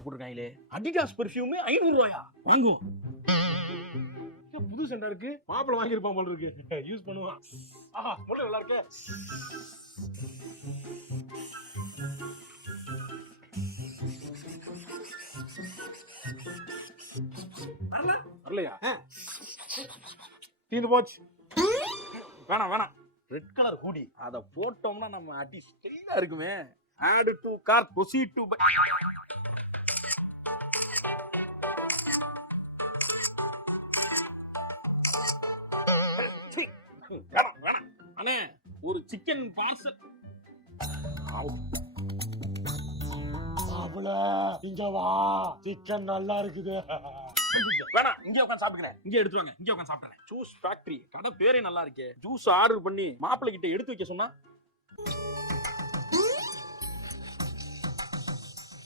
Offer போட்டுருக்காங்களே. Adidas perfume 500 ரூபாயா? வாங்குவோம். புது செண்டா இருக்கு, மாப்பிள வாங்கியிருப்பான் போல இருக்கு. யூஸ் பண்ணுவான். ஆஹா, முள்ள நல்லா இருக்கு. வரலையா? தீந்து போச்சு. வேணாம் வேணாம். ரெட் கலர் ஹூடி, அத போட்டோம்னா நம்ம அடி ஸ்டைலா இருக்குமே. Add to cart, proceed to buy. வேணாம் வேணாம் அண்ணே, ஒரு சிக்கன் பார்சல். மாப்பிள இங்க வா, சிக்கன் நல்லா இருக்குது. வேணாம், இங்க உட்கார்ந்து சாப்பிடுங்க. இங்க எடுத்துவாங்க, இங்க உட்கார்ந்து சாப்பிட்டாங்க. ஜூஸ் ஃபேக்டரி கடை பேரே நல்லா இருக்கே. ஜூஸ் ஆர்டர் பண்ணி மாப்பிள்ளை கிட்ட எடுத்து வைக்க சொன்னா